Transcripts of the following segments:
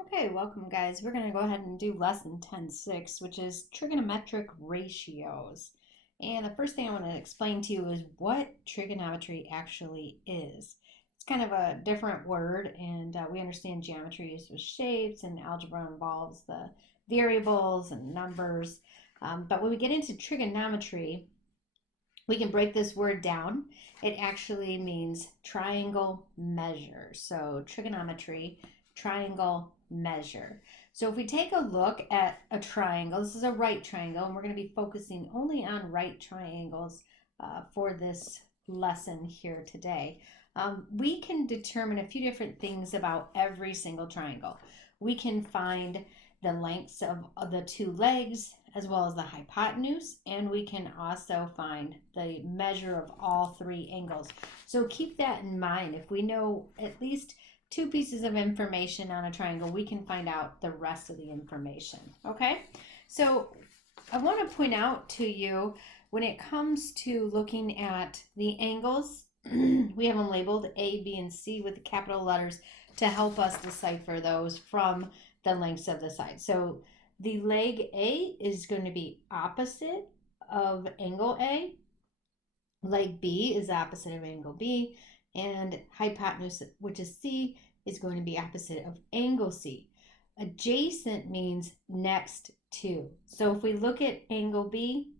Okay, welcome guys. We're going to go ahead and do lesson 10.6, which is trigonometric ratios. And the first thing I want to explain to you is what trigonometry actually is. It's kind of a different word, and we understand geometry is with shapes, and algebra involves the variables and numbers. But when we get into trigonometry, we can break this word down. It actually means triangle measure. So trigonometry, triangle measure. So if we take a look at a triangle, this is a right triangle, and we're going to be focusing only on right triangles for this lesson here today. We can determine a few different things about every single triangle. We can find the lengths of the two legs as well as the hypotenuse, and we can also find the measure of all three angles. So keep that in mind. If we know at least two pieces of information on a triangle, we can find out the rest of the information. Okay, so I want to point out to you, when it comes to looking at the angles, we have them labeled A, B, and C with the capital letters to help us decipher those from the lengths of the side. So the leg A is going to be opposite of angle A. Leg B is opposite of angle B. And hypotenuse, which is C, is going to be opposite of angle C. Adjacent means next to. So if we look at angle B,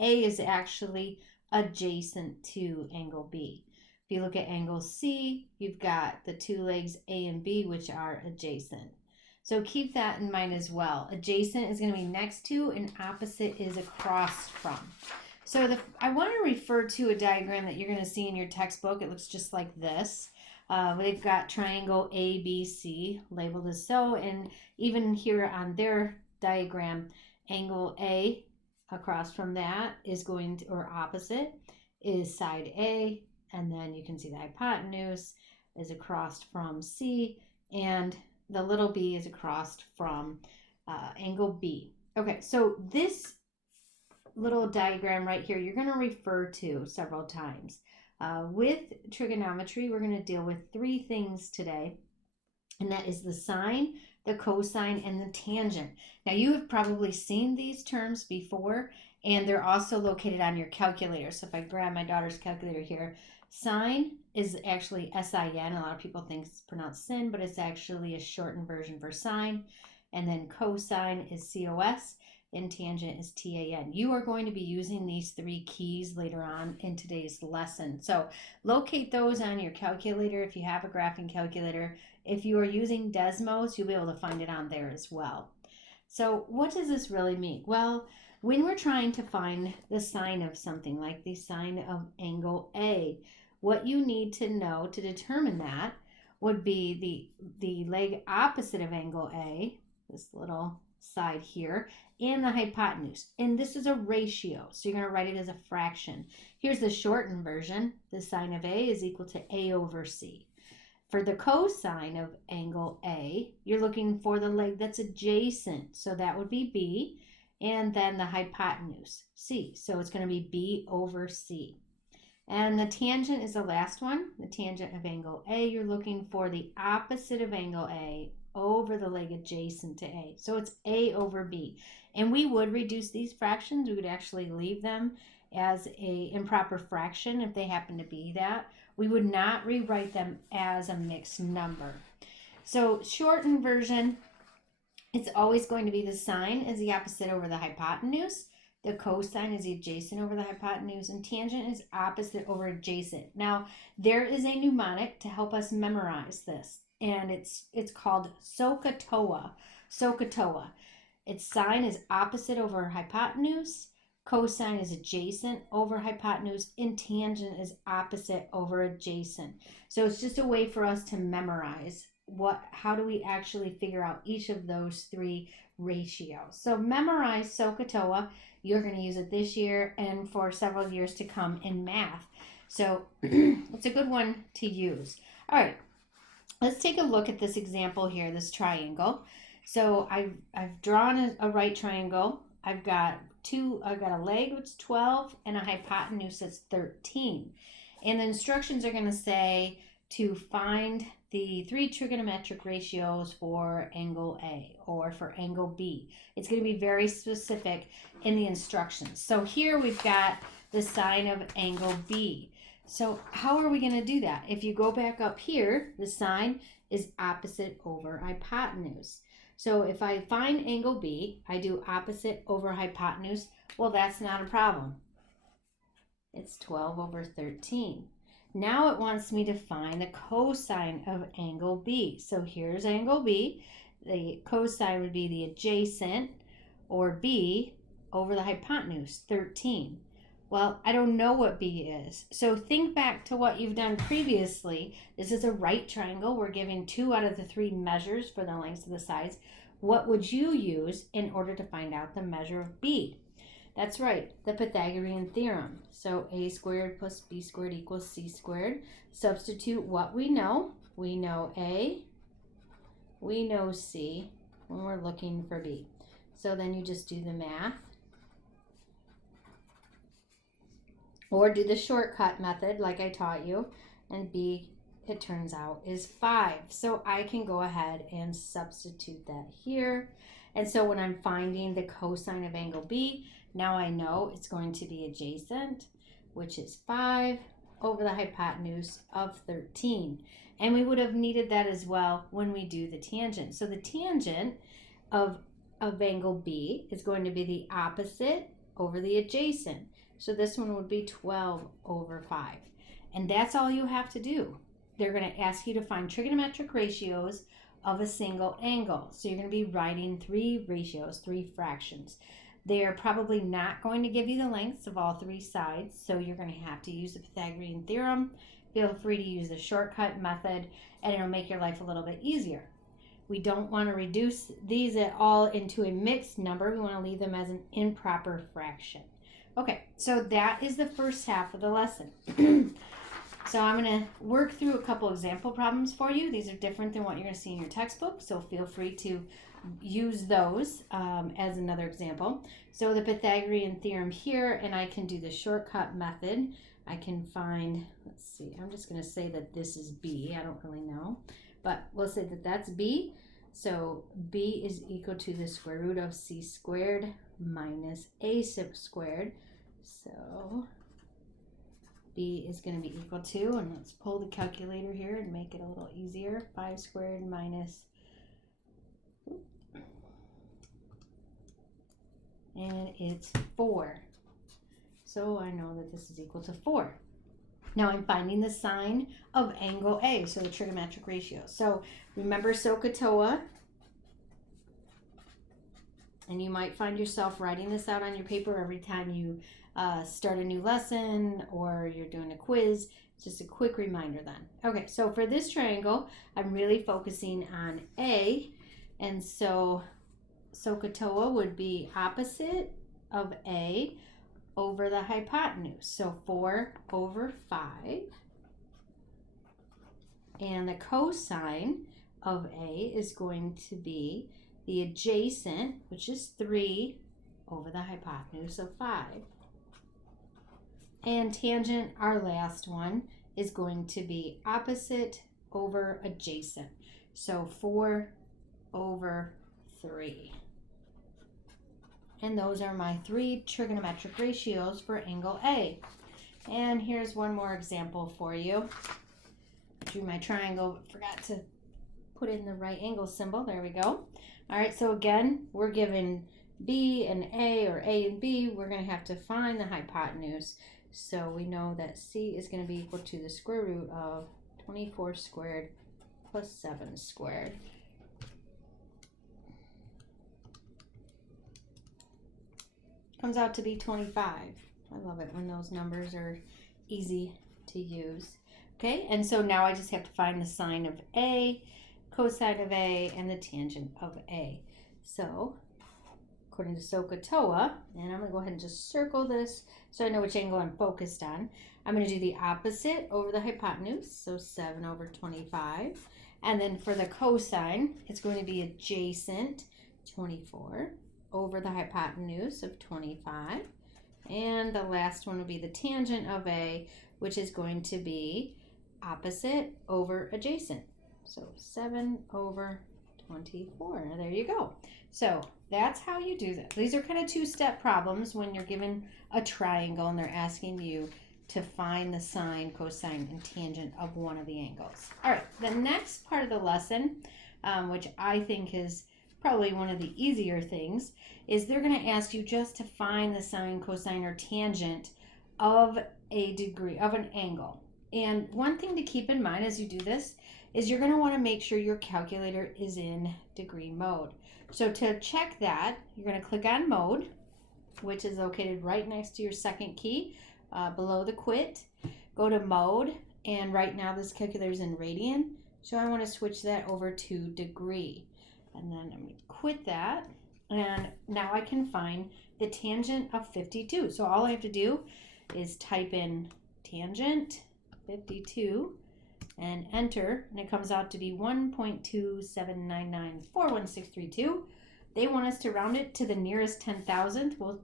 A is actually adjacent to angle B. If you look at angle C, you've got the two legs A and B, which are adjacent. So keep that in mind as well. Adjacent is going to be next to, and opposite is across from. So I want to refer to a diagram that you're going to see in your textbook. It looks just like this. They've got triangle ABC labeled as so, and even here on their diagram, angle A across from that is going to, or opposite, is side A, and then you can see the hypotenuse is across from C, and the little b is across from angle B. Okay, so this little diagram right here, you're going to refer to several times. With trigonometry, we're going to deal with three things today, and that is the sine, the cosine, and the tangent. Now, you have probably seen these terms before, and they're also located on your calculator. So if I grab my daughter's calculator here, sine is actually S-I-N. A lot of people think it's pronounced sin, but it's actually a shortened version for sine. And then cosine is C-O-S, and tangent is T-A-N. You are going to be using these three keys later on in today's lesson. So locate those on your calculator if you have a graphing calculator. If you are using Desmos, you'll be able to find it on there as well. So what does this really mean? Well, when we're trying to find the sine of something, like the sine of angle A, what you need to know to determine that would be the leg opposite of angle A, this little side here, and the hypotenuse. And this is a ratio, so you're going to write it as a fraction. Here's the shortened version. The sine of A is equal to A over C. For the cosine of angle A, you're looking for the leg that's adjacent, so that would be B, and then the hypotenuse, C. So it's going to be B over C. And the tangent is the last one. The tangent of angle A, you're looking for the opposite of angle A over the leg adjacent to A. So it's A over B. And we would reduce these fractions. We would actually leave them as a improper fraction if they happen to be that. We would not rewrite them as a mixed number. So shortened version, it's always going to be the sine is the opposite over the hypotenuse. The cosine is the adjacent over the hypotenuse, and tangent is opposite over adjacent. Now, there is a mnemonic to help us memorize this, and it's called SOHCAHTOA. SOHCAHTOA. Its sine is opposite over hypotenuse, cosine is adjacent over hypotenuse, and tangent is opposite over adjacent. So it's just a way for us to memorize how do we actually figure out each of those three ratios. So memorize SOHCAHTOA. You're going to use it this year and for several years to come in math. So it's a good one to use. All right, let's take a look at this example here, this triangle. So I've drawn a right triangle. I've got a leg which is 12 and a hypotenuse that's 13. And the instructions are going to say to find the three trigonometric ratios for angle A or for angle B. It's going to be very specific in the instructions. So here we've got the sine of angle B. So how are we going to do that? If you go back up here, the sine is opposite over hypotenuse. So if I find angle B, I do opposite over hypotenuse. Well, that's not a problem. It's 12 over 13. Now it wants me to find the cosine of angle B. So here's angle B. The cosine would be the adjacent, or B, over the hypotenuse, 13. Well, I don't know what B is. So think back to what you've done previously. This is a right triangle. We're given 2 out of the 3 measures for the lengths of the sides. What would you use in order to find out the measure of B? That's right, the Pythagorean theorem. So a squared plus b squared equals c squared. Substitute what we know. We know A, we know C when we're looking for B. So then you just do the math. Or do the shortcut method like I taught you. And B, it turns out, is 5. So I can go ahead and substitute that here. And so when I'm finding the cosine of angle B, now I know it's going to be adjacent, which is 5 over the hypotenuse of 13. And we would have needed that as well when we do the tangent. So the tangent of angle B is going to be the opposite over the adjacent. So this one would be 12 over 5. And that's all you have to do. They're going to ask you to find trigonometric ratios of a single angle. So you're going to be writing 3 ratios, 3 fractions. They are probably not going to give you the lengths of all 3 sides, so you're going to have to use the Pythagorean theorem. Feel free to use the shortcut method, and it'll make your life a little bit easier. We don't want to reduce these at all into a mixed number. We want to leave them as an improper fraction. Okay, so that is the first half of the lesson. So I'm going to work through a couple example problems for you. These are different than what you're going to see in your textbook, so feel free to use those as another example. So the Pythagorean theorem here, and I can do the shortcut method. I can find, let's see, I'm just going to say that this is B. I don't really know, but we'll say that that's B. So B is equal to the square root of c squared minus a squared. So B is going to be equal to, and let's pull the calculator here and make it a little easier, 5 squared minus, and it's 4. So I know that this is equal to 4. Now I'm finding the sine of angle A, so the trigonometric ratio. So remember SOHCAHTOA, and you might find yourself writing this out on your paper every time you start a new lesson or you're doing a quiz. It's just a quick reminder then. Okay, so for this triangle, I'm really focusing on A, and so SOHCAHTOA would be opposite of A over the hypotenuse. So 4 over 5. And the cosine of A is going to be the adjacent, which is 3 over the hypotenuse of 5. And tangent, our last one, is going to be opposite over adjacent. So 4 over 3. And those are my 3 trigonometric ratios for angle A. And here's one more example for you. Drew my triangle, but forgot to put in the right angle symbol. There we go. All right, so again, we're given B and A, or A and B. We're going to have to find the hypotenuse. So we know that C is going to be equal to the square root of 24 squared plus 7 squared. Comes out to be 25. I love it when those numbers are easy to use. Okay, and so now I just have to find the sine of A, cosine of A, and the tangent of A. So, according to SOHCAHTOA, and I'm going to go ahead and just circle this so I know which angle I'm focused on. I'm going to do the opposite over the hypotenuse, so 7 over 25. And then for the cosine, it's going to be adjacent, 24, over the hypotenuse of 25. And the last one will be the tangent of A, which is going to be opposite over adjacent. So 7/24. There you go. So that's how you do that. These are kind of two-step problems when you're given a triangle and they're asking you to find the sine, cosine, and tangent of one of the angles. All right, the next part of the lesson, which I think is probably one of the easier things, is they're going to ask you just to find the sine, cosine, or tangent of a degree, of an angle. And one thing to keep in mind as you do this is you're going to want to make sure your calculator is in degree mode. So to check that, you're going to click on mode, which is located right next to your second key, below the quit. Go to mode, and right now this calculator is in radian, so I want to switch that over to degree. And then I'm going to quit that, and now I can find the tangent of 52. So all I have to do is type in tangent 52 and enter, and it comes out to be 1.279941632. They want us to round it to the nearest 10,000th. Well,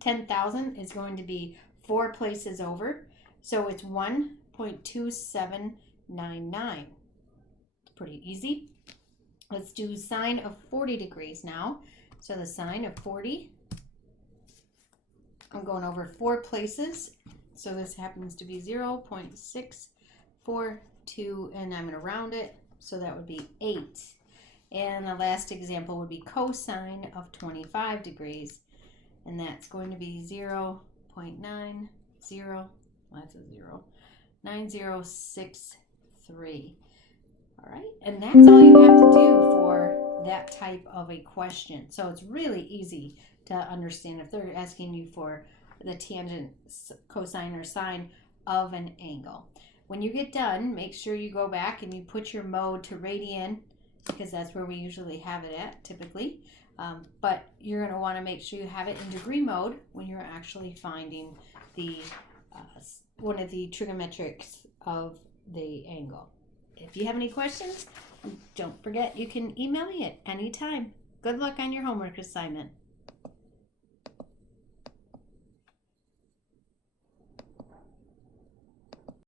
10,000 is going to be 4 places over, so it's 1.2799. It's pretty easy. Let's do sine of 40 degrees now. So the sine of 40, I'm going over 4 places, so this happens to be 0.642, and I'm going to round it, so that would be 8. And the last example would be cosine of 25 degrees, and that's going to be 0.90, that's a 0, 9063. All right, and that's all you have to do for that type of a question. So it's really easy to understand if they're asking you for the tangent, cosine, or sine of an angle. When you get done, make sure you go back and you put your mode to radian, because that's where we usually have it at typically. But you're going to want to make sure you have it in degree mode when you're actually finding the one of the trigonometrics of the angle. If you have any questions, don't forget you can email me at any time. Good luck on your homework assignment.